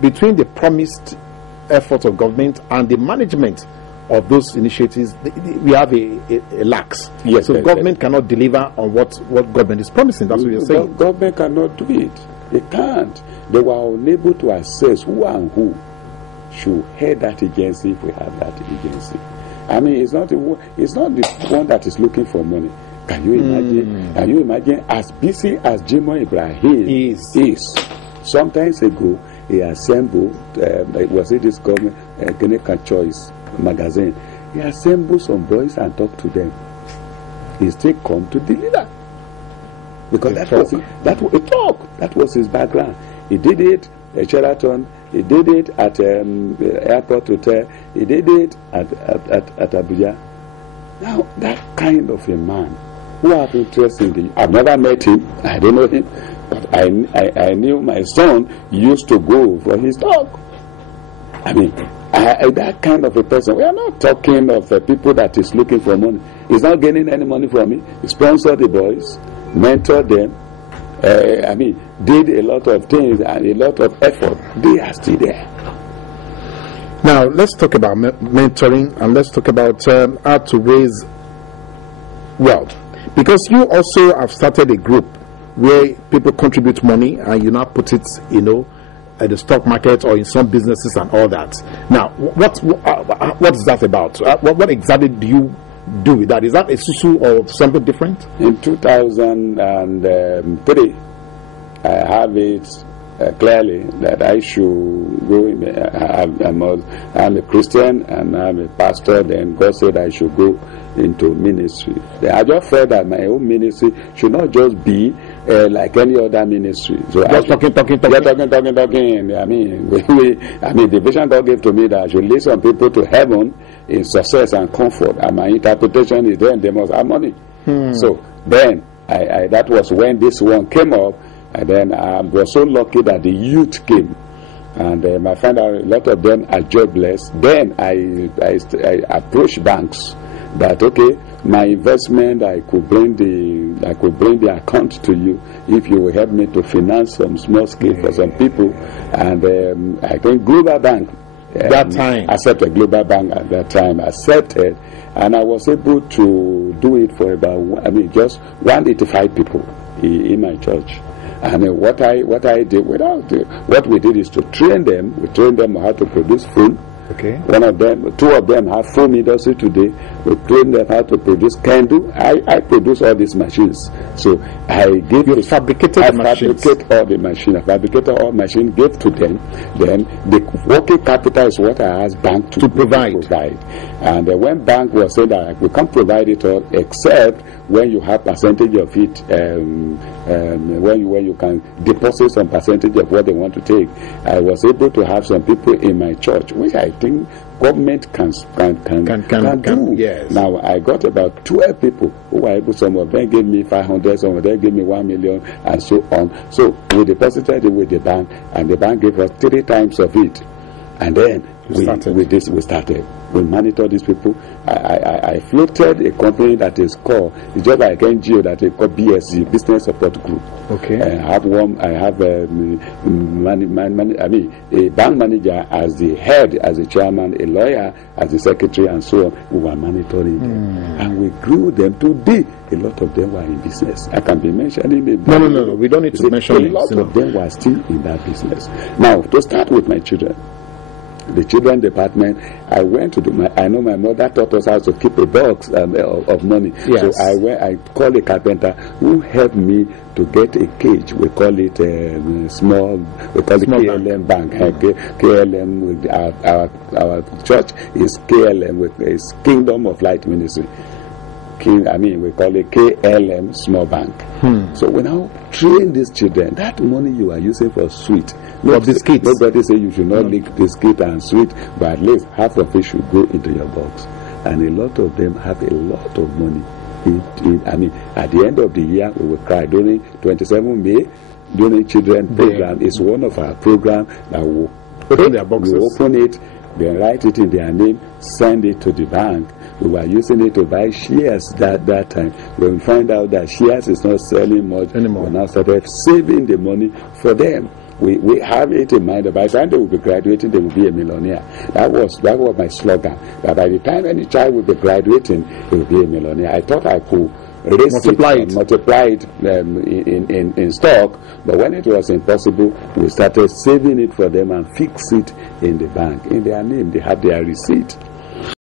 between the promised effort of government and the management of those initiatives, we have a lax. Yes, so government cannot deliver on what government is promising. That's what you're saying. Government cannot do it. They can't. They were unable to assess who and who should head that agency if we have that agency. I mean, it's not the one that is looking for money. Can you imagine? Can you imagine as busy as Jimoh Ibrahim is? Sometimes ago, he assembled, was it this government, Clinical Choice magazine? He assembled some boys and talked to them. He still come to the leader. Because that was his background. He did it at Sheraton, he did it at Airport Hotel, he did it at Abuja. Now, that kind of a man who have interest in the... I've never met him, I don't know him, but I knew my son used to go for his talk. I mean, that kind of a person. We are not talking of the people that is looking for money. He's not getting any money from me. He sponsored the boys, mentored them. I mean, did a lot of things and a lot of effort. They are still there. Now, let's talk about mentoring, and let's talk about how to raise wealth. Because you also have started a group where people contribute money and you now put it, at the stock market or in some businesses and all that. Now, what is that about? What exactly do you do with that? Is that a susu or something different? In 2003, I have it clearly that I should go. I'm a Christian and I'm a pastor. Then God said I should go into ministry. I just felt that my own ministry should not just be like any other ministry. So just talking. Yeah, talking. I mean, the vision God gave to me that I should lead some people to heaven in success and comfort. And my interpretation is then they must have money. So then that was when this one came up. And then I was so lucky that the youth came. And I found out a lot of them are jobless. Then I approached banks that, okay, my investment, I could bring the account to you if you will help me to finance some small scale for some people. And I think Global Bank accepted. Global Bank at that time accepted, and I was able to do it for about just 185 people in my church. And what I did what we did is to train them. We trained them how to produce food. Okay. Two of them have foam industry today. We train them how to produce candle. I produce all these machines. So I fabricated all the machines. I fabricated all machines, gave to them. Then the working capital is what I asked bank to provide. And when bank was saying that we can't provide it all except when you have percentage of it, when you can deposit some percentage of what they want to take. I was able to have some people in my church, which I think government can do. Yes. Now I got about 12 people who were able. Some of them gave me 500, some of them gave me 1 million, and so on. So we deposited it with the bank, and the bank gave us 3 times of it, and then we started. We monitor these people. I floated a company that is called, it's just like NGO that is called BSG, Business Support Group. Okay. I have a bank manager as the head, as the chairman, a lawyer as the secretary, and so on. We were monitoring them, and we grew them. Today, a lot of them were in business. I can be mentioning them. No. We don't need to mention a lot of them were still in that business. Now, to start with my children. The children department, I went to I know my mother taught us how to keep a box of money. Yes. So I called a carpenter who helped me to get a cage. We call it small KLM bank. KLM, with our church is KLM, is Kingdom of Light Ministry. We call it KLM Small Bank. So we now train these children. That money you are using for sweet, nobody say you should not lick biscuit and sweet, but at least half of it should go into your box. And a lot of them have a lot of money. At the end of the year, we will cry. During 27 May, during children program is one of our programs that will open their boxes. We open it, they write it in their name, send it to the bank. We were using it to buy shares that time. When we find out that shares is not selling much anymore, we now started saving the money for them. we have it in mind that by the time they will be graduating, they will be a millionaire. That was my slogan. That by the time any child will be graduating, he will be a millionaire. I thought I could multiply it in stock, but when it was impossible, we started saving it for them and fix it in the bank in their name. They have their receipt.